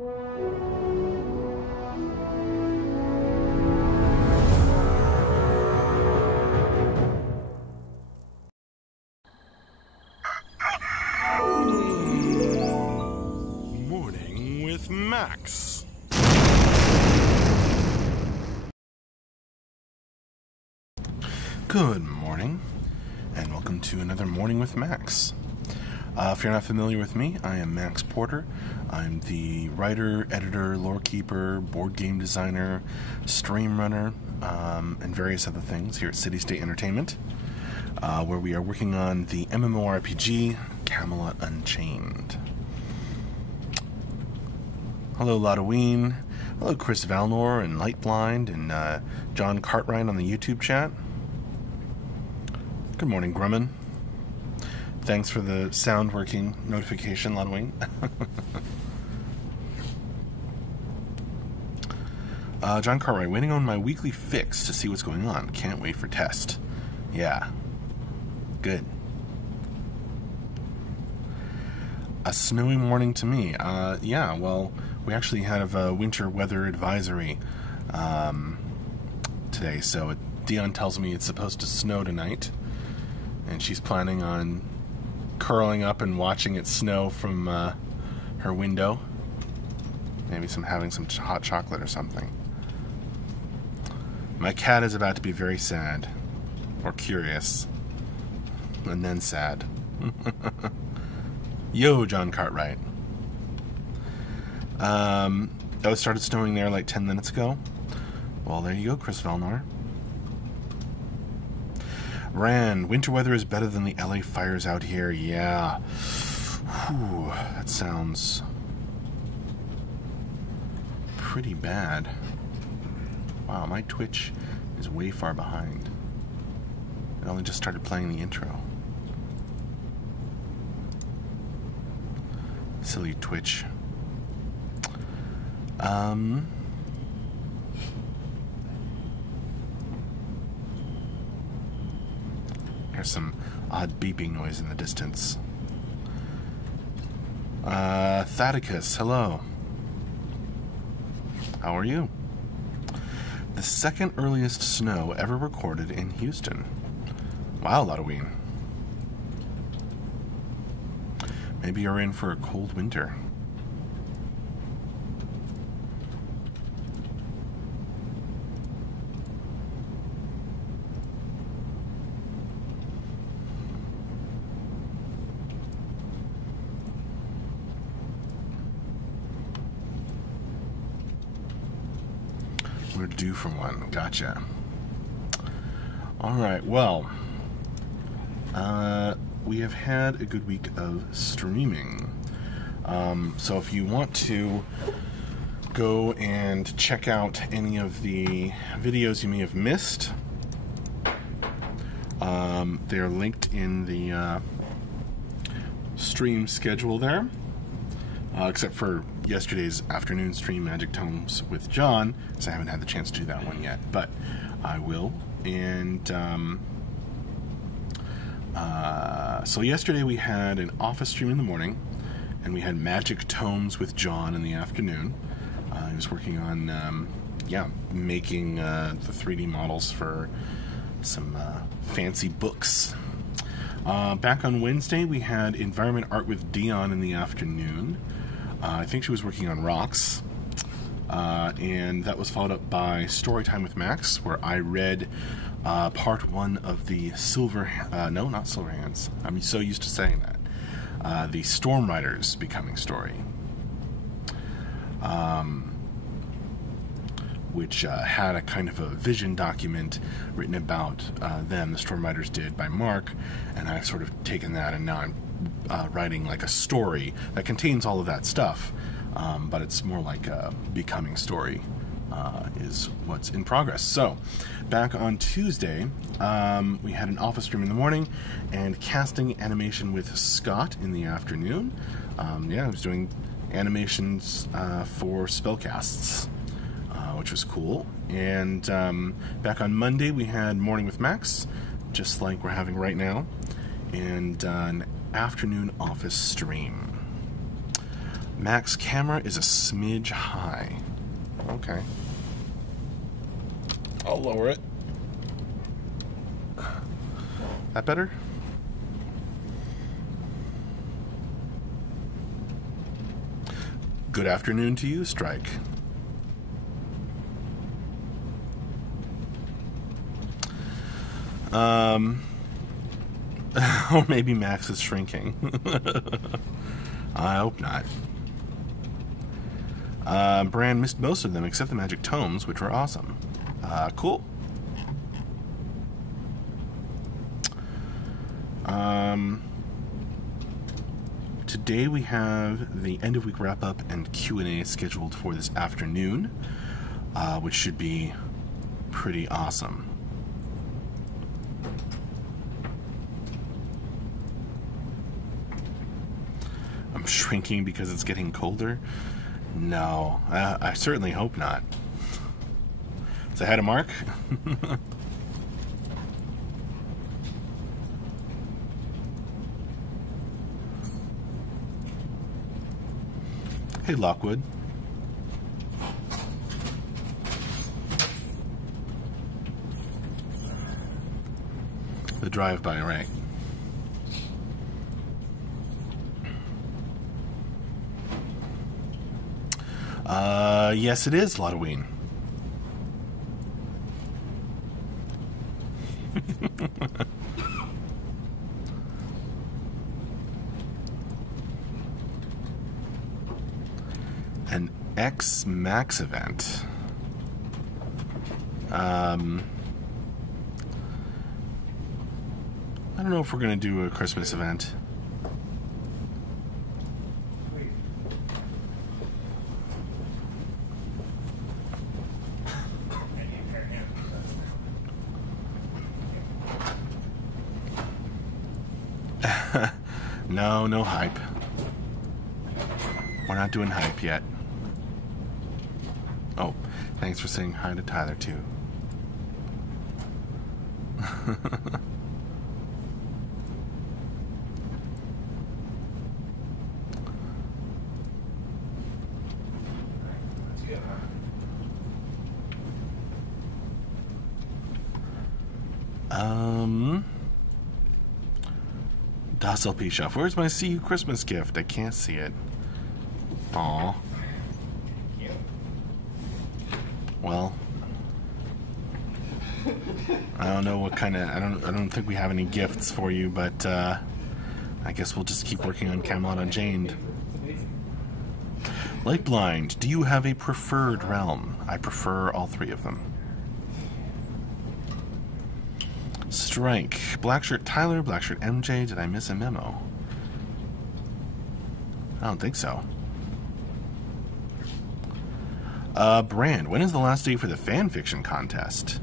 Morning with Max. Good morning, and welcome to another Morning with Max. If you're not familiar with me, I am Max Porter. I'm the writer, editor, lore keeper, board game designer, stream runner, and various other things here at City State Entertainment, where we are working on the MMORPG Camelot Unchained. Hello, Lodoween. Hello, Chris Valnor and Lightblind and John Cartwright on the YouTube chat. Good morning, Grumman. Thanks for the sound working notification, Lodoween. John Cartwright, waiting on my weekly fix to see what's going on. Can't wait for test. Yeah. Good. A snowy morning to me. Yeah, well, we actually have a winter weather advisory today, so Dion tells me it's supposed to snow tonight, and she's planning on curling up and watching it snow from her window. Maybe having some hot chocolate or something. My cat is about to be very sad, or curious, and then sad. Yo, John Cartwright. It started snowing there like 10 minutes ago. Well, there you go, Chris Velnor. Ran, winter weather is better than the LA fires out here. Yeah. Whew, that sounds pretty bad. Wow, my Twitch is way far behind. I only just started playing the intro. Silly Twitch. There's some odd beeping noise in the distance. Thaddeus, hello. How are you? The second earliest snow ever recorded in Houston. Wow, Lodoween. Maybe you're in for a cold winter. We're due for one. Gotcha. Alright, well, we have had a good week of streaming. So if you want to go and check out any of the videos you may have missed, they're linked in the stream schedule there. Except for yesterday's afternoon stream, Magic Tomes with John, because I haven't had the chance to do that one yet, but I will. And so yesterday we had an office stream in the morning, and we had Magic Tomes with John in the afternoon. He was working on, making the 3D models for some fancy books. Back on Wednesday, we had Environment Art with Dion in the afternoon. I think she was working on rocks. And that was followed up by Storytime with Max, where I read part one of the not Silver Hands. I'm so used to saying that. The Storm Riders Becoming story. Which had a kind of a vision document written about them, the Storm Riders did, by Mark, and I've sort of taken that and now I'm writing like a story that contains all of that stuff, but it's more like a becoming story is what's in progress. So, back on Tuesday, we had an office stream in the morning and casting animation with Scott in the afternoon. I was doing animations for spellcasts, which was cool. And back on Monday, we had Morning with Max, just like we're having right now, and an afternoon office stream. Mac's camera is a smidge high. Okay. I'll lower it. That better? Good afternoon to you, Strike. Or maybe Max is shrinking. I hope not. Bran missed most of them except the magic tomes, which were awesome. Cool. Today we have the end of week wrap up and Q&A scheduled for this afternoon, which should be pretty awesome. I'm shrinking because it's getting colder? No, I certainly hope not. Say hi to Mark. Hey, Lockwood. The drive-by, right? Yes, it is Halloween. An X-Max event. I don't know if we're going to do a Christmas event. No hype. We're not doing hype yet. Oh, thanks for saying hi to Tyler, too. Docile P-Shuff, where's my See You Christmas gift? I can't see it. Aw. Well, I don't know what kind of, I don't think we have any gifts for you, but I guess we'll just keep working on Camelot Unchained. Lightblind, do you have a preferred realm? I prefer all three of them. Strike. Blackshirt Tyler, Blackshirt MJ, did I miss a memo? I don't think so. Brand, when is the last day for the fanfiction contest?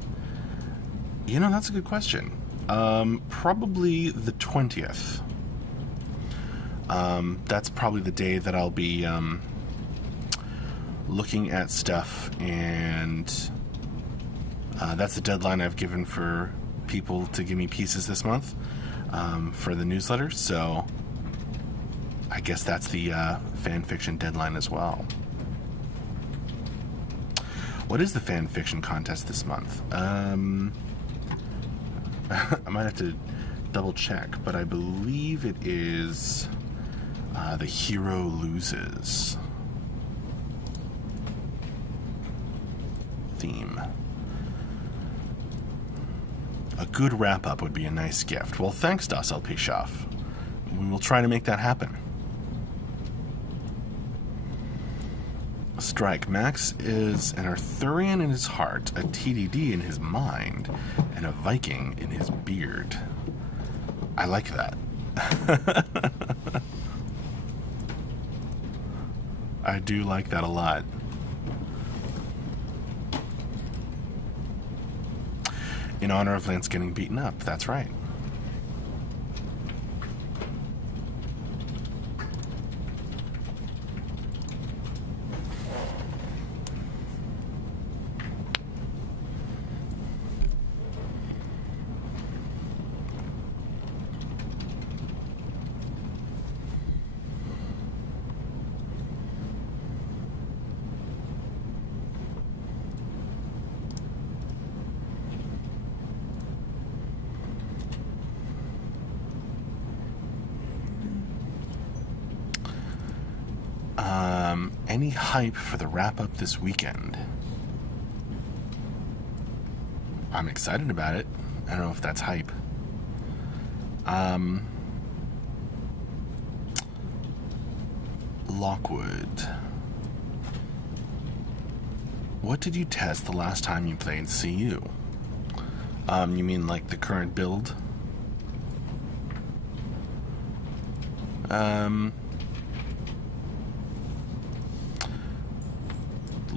You know, that's a good question. Probably the 20th. That's probably the day that I'll be looking at stuff, and that's the deadline I've given for people to give me pieces this month for the newsletter, so I guess that's the fan fiction deadline as well. What is the fan fiction contest this month? I might have to double check, but I believe it is The Hero Loses theme. A good wrap-up would be a nice gift. Well, thanks, Docile P-Shuff. We will try to make that happen. Strike. Max is an Arthurian in his heart, a TDD in his mind, and a Viking in his beard. I like that. I do like that a lot. In honor of Lance getting beaten up, that's right. Any hype for the wrap-up this weekend? I'm excited about it. I don't know if that's hype. Lockwood. What did you test the last time you played CU? You mean like the current build?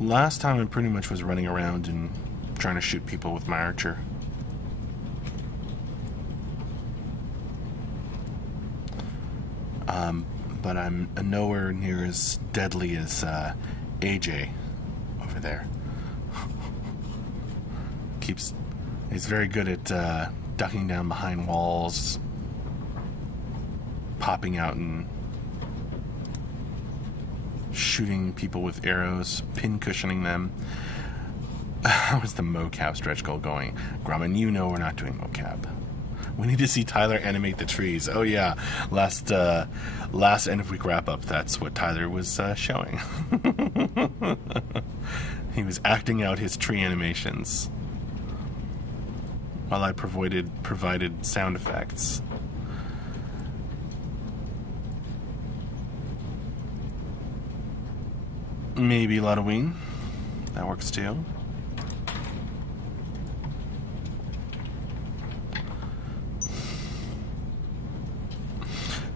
Last time I pretty much was running around and trying to shoot people with my archer. But I'm nowhere near as deadly as AJ over there. He's very good at ducking down behind walls, popping out and shooting people with arrows, pin cushioning them. How is the mocap stretch goal going? Grumman, you know we're not doing mocap. We need to see Tyler animate the trees. Oh yeah, last end of week wrap up. That's what Tyler was showing. He was acting out his tree animations while I provided sound effects. Maybe Ludwig. That works too.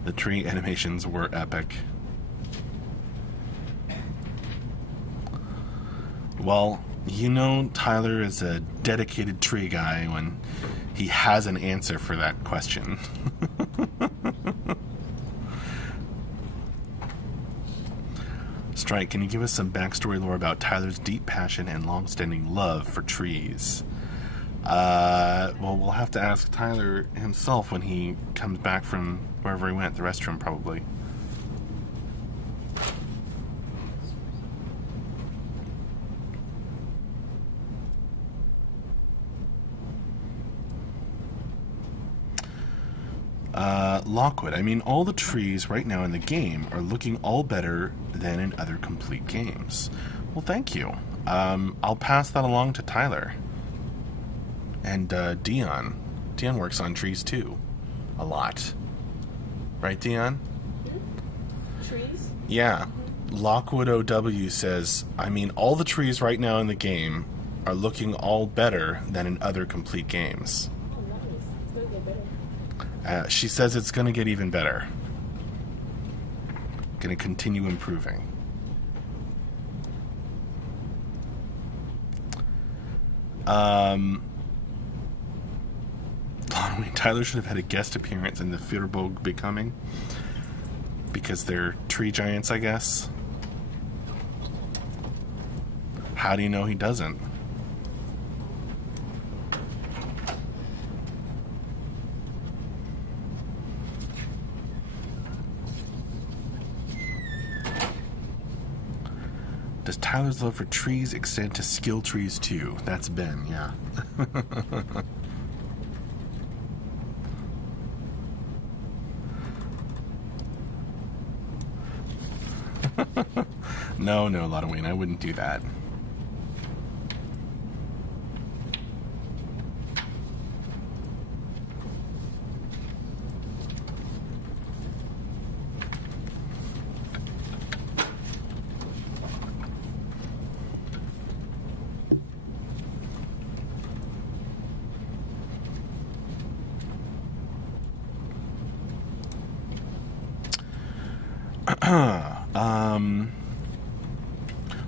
The tree animations were epic. Well, you know Tyler is a dedicated tree guy when he has an answer for that question. Strike, can you give us some backstory lore about Tyler's deep passion and long-standing love for trees? Well, we'll have to ask Tyler himself when he comes back from wherever he went, the restroom probably. Lockwood, I mean, all the trees right now in the game are looking all better than in other complete games. Well, thank you. I'll pass that along to Tyler. And Dion. Dion works on trees too. A lot. Right, Dion? Trees? Yeah. Lockwood OW says, I mean, all the trees right now in the game are looking all better than in other complete games. Oh, nice. It's going to get better. She says it's going to get even better. Going to continue improving. Tyler should have had a guest appearance in the Fitterbog Becoming. Because they're tree giants, I guess. How do you know he doesn't? Does Tyler's love for trees extend to skill trees too? That's Ben, yeah. No, Ludwig, I wouldn't do that.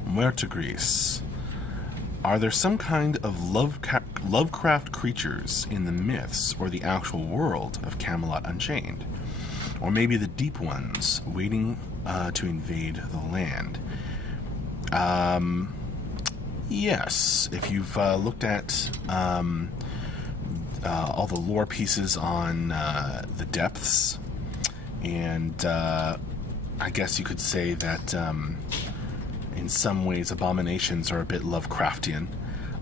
Muerto Grease. Are there some kind of Lovecraft creatures in the myths or the actual world of Camelot Unchained? Or maybe the deep ones waiting to invade the land? Yes. If you've looked at all the lore pieces on the depths, and I guess you could say that in some ways abominations are a bit Lovecraftian,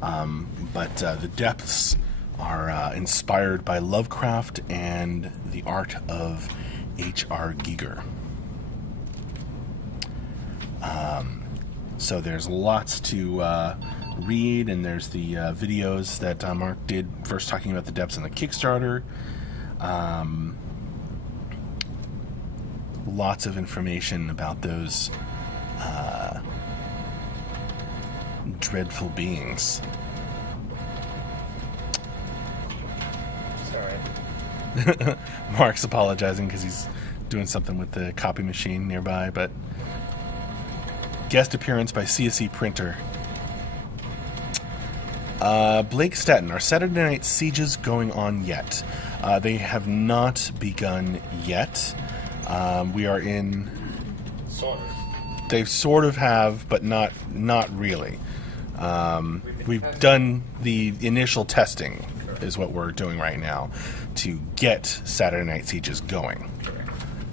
but the depths are inspired by Lovecraft and the art of H.R. Giger. So there's lots to read, and there's the videos that Mark did first talking about the depths in the Kickstarter. Lots of information about those dreadful beings. Sorry. Mark's apologizing because he's doing something with the copy machine nearby, but guest appearance by CSE Printer. Blake Stetton, are Saturday Night Sieges going on yet? They have not begun yet. We are in... Sort of. They sort of have, but not really. We've done the initial testing, is what we're doing right now, to get Saturday Night Sieges going.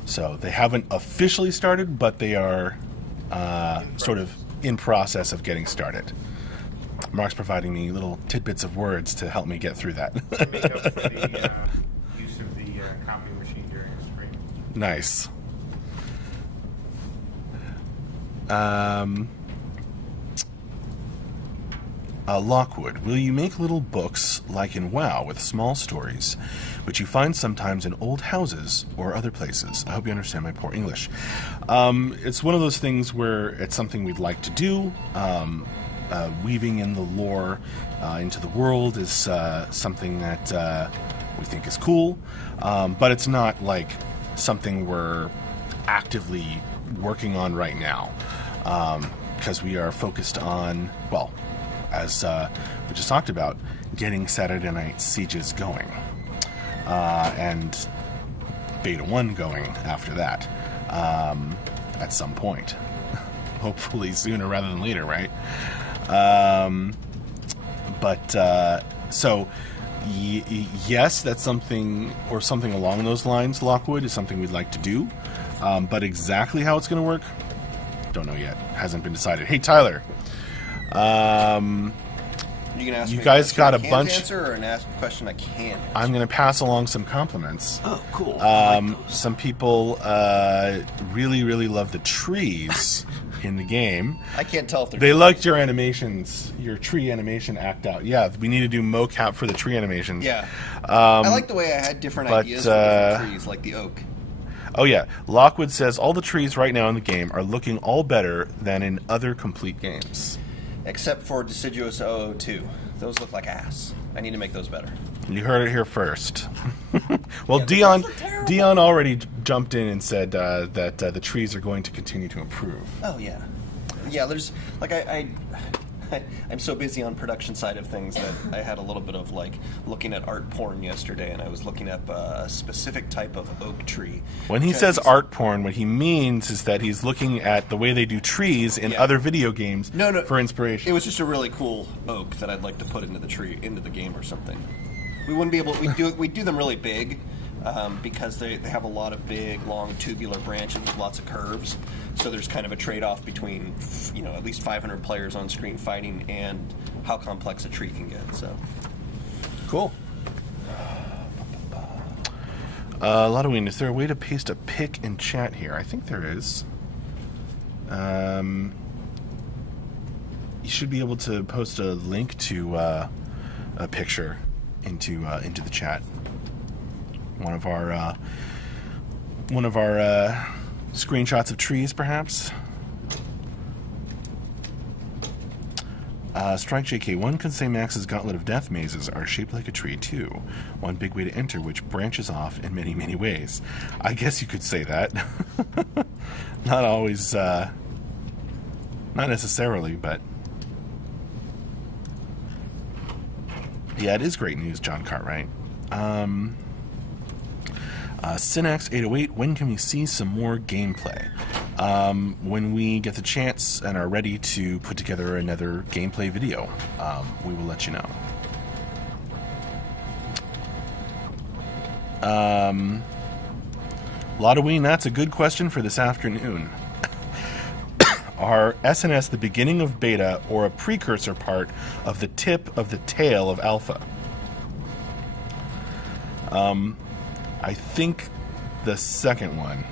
So they haven't officially started, but they are sort of in process of getting started. Mark's providing me little tidbits of words to help me get through that. To make up for the use of the copy machine during the stream. Nice. Lockwood, will you make little books like in WoW with small stories, which you find sometimes in old houses or other places? I hope you understand my poor English. It's one of those things where it's something we'd like to do. Weaving in the lore into the world is something that we think is cool, but it's not like something we're actively working on right now, because we are focused on, well, as we just talked about, getting Saturday Night Sieges going, and Beta 1 going after that, at some point. Hopefully sooner rather than later, right? So yes, that's something, or something along those lines, Lockwood, is something we'd like to do. But exactly how it's going to work, don't know yet. Hasn't been decided. Hey, Tyler. You can ask you me guys a got a question I bunch. can't answer, or ask a question I can answer? I'm going to pass along some compliments. Oh, cool. Some people really, really love the trees in the game. I can't tell if they're... They liked your animations, your tree animation act out. Yeah, we need to do mocap for the tree animations. Yeah. I like the way I had different ideas for different trees, like the oak. Oh yeah, Lockwood says all the trees right now in the game are looking all better than in other complete games. Except for Deciduous 002. Those look like ass. I need to make those better. You heard it here first. Well, yeah, Dion already jumped in and said that the trees are going to continue to improve. Oh yeah, yeah. There's like I'm so busy on production side of things that I had a little bit of like looking at art porn yesterday, and I was looking up a specific type of oak tree. When he says art porn, what he means is that he's looking at the way they do trees in other video games for inspiration. It was just a really cool oak that I'd like to put into the game or something. We wouldn't be able. We do them really big. Because they have a lot of big, long, tubular branches with lots of curves. So there's kind of a trade-off between, at least 500 players on screen fighting and how complex a tree can get. So cool. Lotoween, is there a way to paste a pic in chat here? I think there is. You should be able to post a link to a picture into the chat. One of our screenshots of trees, perhaps. Strike JK. One could say Max's Gauntlet of Death mazes are shaped like a tree too. One big way to enter, which branches off in many, many ways. I guess you could say that. Not always, not necessarily, but yeah, it is great news, John Cartwright. Synax808, when can we see some more gameplay? When we get the chance and are ready to put together another gameplay video, we will let you know. Lotoween, that's a good question for this afternoon. Are SNS the beginning of beta or a precursor part of the tip of the tail of alpha? I think the second one.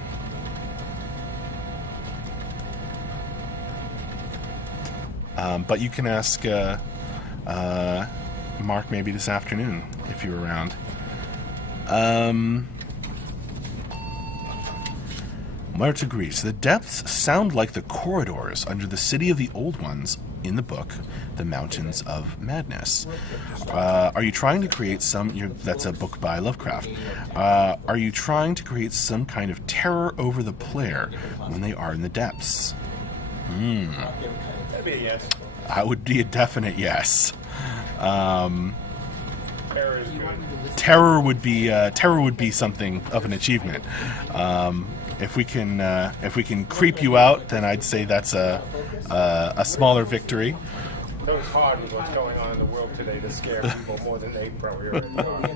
But you can ask Mark maybe this afternoon if you're around. Marta agrees. The depths sound like the corridors under the city of the old ones in the book, The Mountains of Madness. Are you trying to create that's a book by Lovecraft. Are you trying to create some kind of terror over the player when they are in the depths? That'd be a yes. That would be a definite yes. Terror is good. Terror would be something of an achievement. If we can creep you out, then I'd say that's a smaller victory. Though it's hard with what's going on in the world today to scare people more than they probably already are.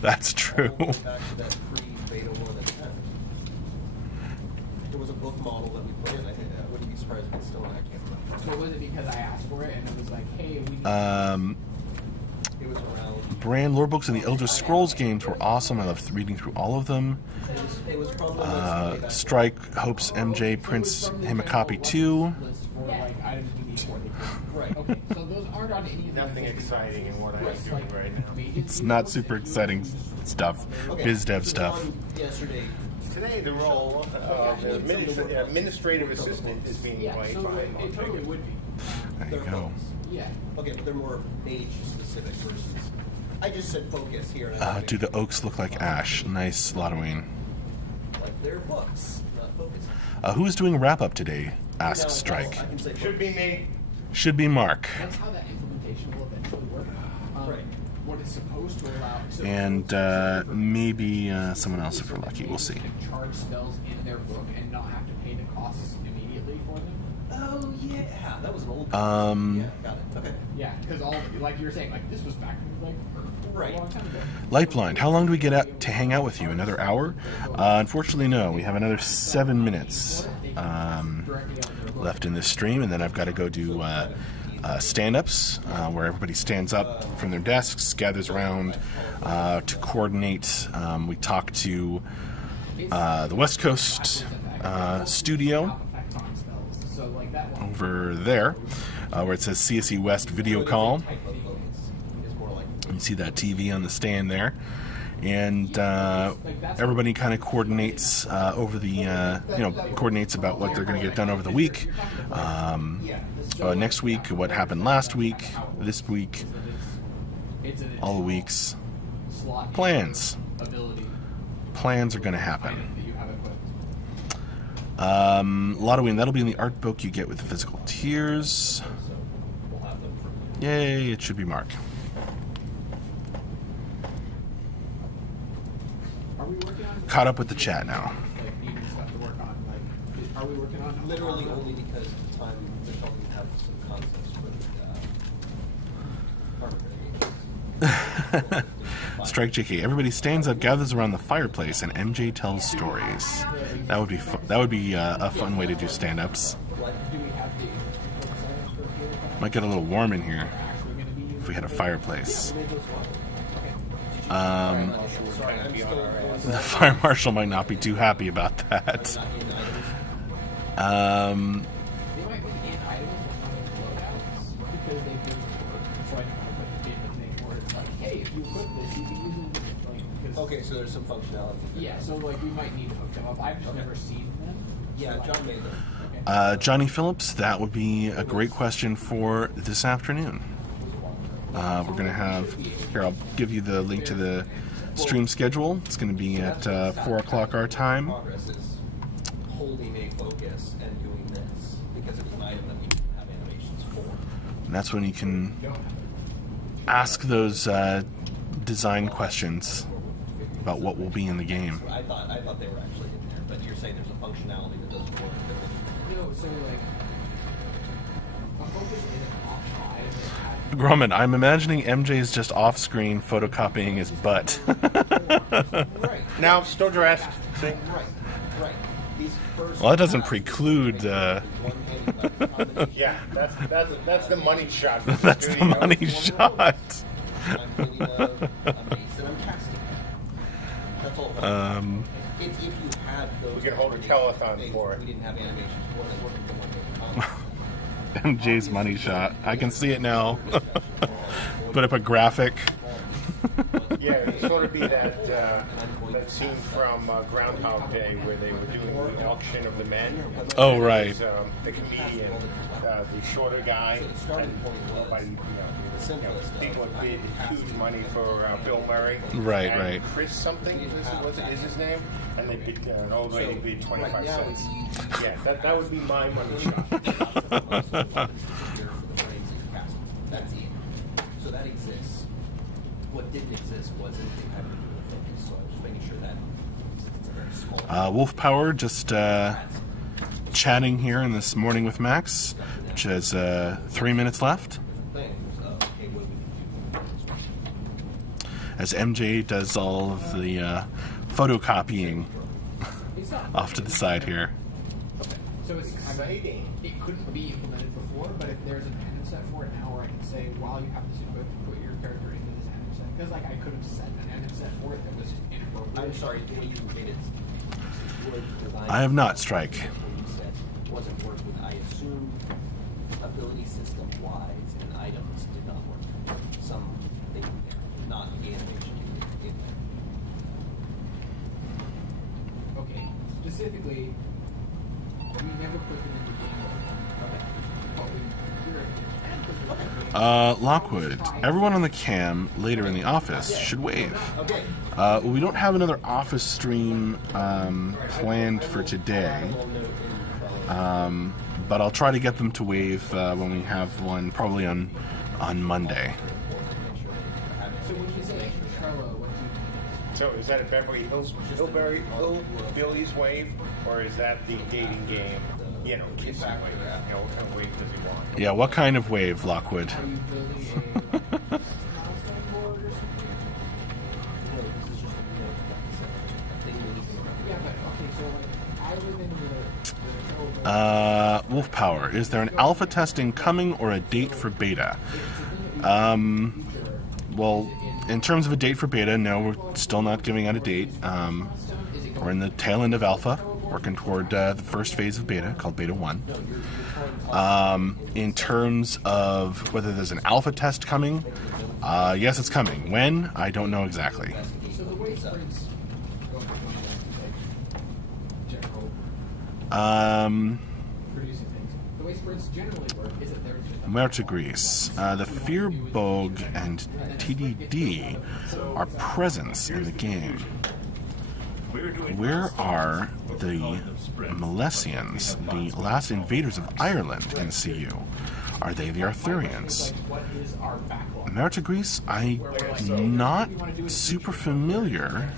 That's true. Back to that pre-beta 1 and 10. There was a book model that we put in. I think I wouldn't be surprised if it's still in. I can't remember. So was it because I asked for it and it was like, hey, we need It was around. Brand lore books and the Elder Scrolls games were awesome. I loved reading through all of them. It was probably Strike hopes MJ prints him a copy too. list for like items we need for the game. Right. Okay, so those aren't on any of the Nothing exciting in what I'm doing right now. It's not super exciting stuff, biz dev stuff. Yesterday. Today, the role of administrative assistant is being Yeah, played so by it totally would be. There you They're go. focused. Yeah. Okay, but they're more page-specific versus. I just said focus here. And I Do the oaks look like ash? Nice, Lotterwayne. like their books, not focus. Who's doing wrap up today? Asks Now, Strike. I can say Should be me. Should be Mark. That's how that implementation will eventually work. Right. What it's supposed to allow. So And maybe someone else if we're lucky. We'll see. Charge spells in their book and not have to pay the costs immediately for them. Oh yeah, that was an old. Um, Yeah, got it. Okay. Yeah, because all like you were saying, like this was back like Right. a long time ago. Lightblind, how long do we get out to hang out with you? Another hour? Unfortunately, no. We have another 7 minutes left in this stream, and then I've got to go do stand-ups, where everybody stands up from their desks, gathers around to coordinate. We talk to the West Coast studio So like that one. over there, where it says CSE West Video Call. It's more like You see that TV on the stand there. And everybody kind of coordinates over the, coordinates about what they're going to get done over the week. Next week, what happened last week, this week, all the weeks. Plans. Plans are going to happen. Lotterwing, that'll be in the art book you get with the physical tears. Yay, it should be Mark. Caught up with the chat now. Are we working on literally only because at the time Michelle didn't have some concepts with Strike JK. Everybody stands up, gathers around the fireplace, and MJ tells stories. That would be that would be a fun way to do stand-ups. Might get a little warm in here if we had a fireplace. The fire marshal might not be too happy about that. Okay, so there's some functionality. Yeah, so like we might need to hook them up. I've just never seen them. Yeah, John made them. Johnny Phillips, that would be a great question for this afternoon. We're going to have, here, I'll give you the link to the stream schedule. It's going to be at 4 o'clock our time. Progress is holding a focus and doing this because it was an item that we didn't have animations for. And that's when you can ask those design questions about what will be in the game. I thought they were actually in there, but you're saying there's a functionality that doesn't work. No, so like a focus isn't off-high. Grumman, I'm imagining MJ is just off-screen photocopying his butt. Right. Now, still dressed. See? Right. These first Well, that doesn't preclude... one-handed Yeah, that's the money shot. For that's the studio. money shot. I'm hitting a mace and I'm casting it. That's all. If you had those, We can hold a telethon for it. We didn't have animations for that working for one MJ's money shot. I can see it now. Put up a graphic. Yeah, it'd sort of be that scene from Groundhog Day where they were doing the auction of the men. Oh, right. The comedian, the shorter guy, and people have paid huge money for Bill Murray. Right, and right. Chris something is his name, and they bid an old lady bid 25 cents. Yeah, that would be my money shot. That's it. So that exists. What didn't exist was anything having to do with the focus. So I'm just making sure that it's a very small. Wolf Power just chatting here in this Morning with Max, which has 3 minutes left. As MJ does all of the photocopying off to the side here. So it's exciting. It couldn't be implemented before, but if there's an random set for it now, where I can say, while you have to put your character into this random set, because like I could have set an random set for it that was inappropriate. I'm sorry, the way you made it. I have not, Strike. Wasn't working. I assumed ability system wise and items did not work. Something there, not the animation in there. Okay, specifically, we never put them in the game. Lockwood, everyone on the cam later in the office should wave. Okay. We don't have another office stream planned for today, but I'll try to get them to wave when we have one, probably on Monday. So when you say Trello, what do you mean? So is that a Beverly Hillbillies wave, or is that the dating game? You know, kissing wave. You know, what kind of wave does he want? Yeah, what kind of wave, Lockwood? Are you building a milestone board or something? Yeah, but okay, so like I live in the Wolf Power, is there an alpha testing coming or a date for beta? Well, in terms of a date for beta, no, we're still not giving out a date. We're in the tail end of alpha, working toward the first phase of beta, called Beta 1. In terms of whether there's an alpha test coming, yes, it's coming. When? I don't know exactly. So the way sprints producing things. The way sprints generally work is that there's just Mertigrease, the Fearbog and TDD are presents in the game. Where are the Milesians, the last invaders of Ireland in CU? Are they the Arthurians? what is our backlog? Mertigrease, I'm not super familiar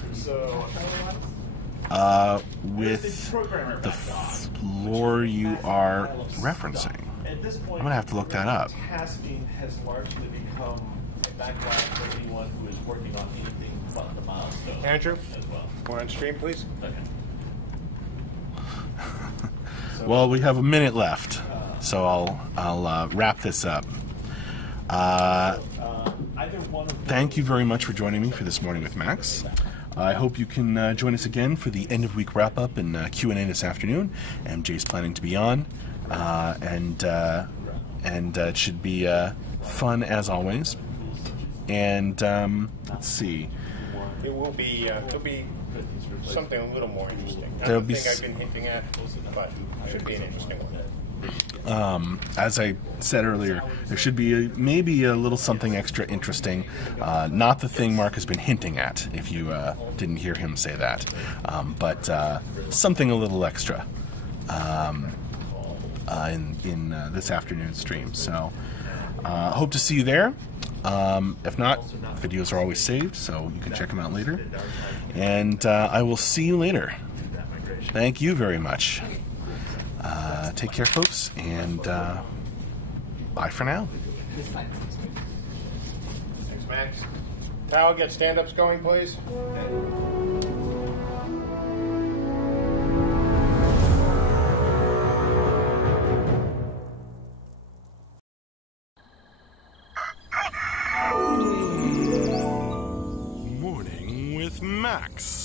with the lore you are referencing. At this point, I'm gonna have to look that up. Tasking has largely become a backlog for anyone who is working on anything but the milestone. Andrew, as well. we're on stream, please. Okay. Well, we have a minute left, so I'll wrap this up. Either one of Thank you very much for joining me for this Morning with Max. I hope you can join us again for the end of week wrap up and Q&A this afternoon. MJ's planning to be on, and it should be fun as always. And let's see. It will be. It'll be something a little more interesting. Not There'll the be thing I've been hinting at, but it should be an interesting one. As I said earlier, there should be maybe a little something extra interesting. Not the thing Mark has been hinting at, if you didn't hear him say that, but something a little extra in this afternoon's stream. So hope to see you there. If not, videos are always saved, so you can check them out later. And I will see you later. Thank you very much. Take care, folks, and bye for now. Thanks, Max. Tao, get stand-ups going, please. Morning with Max.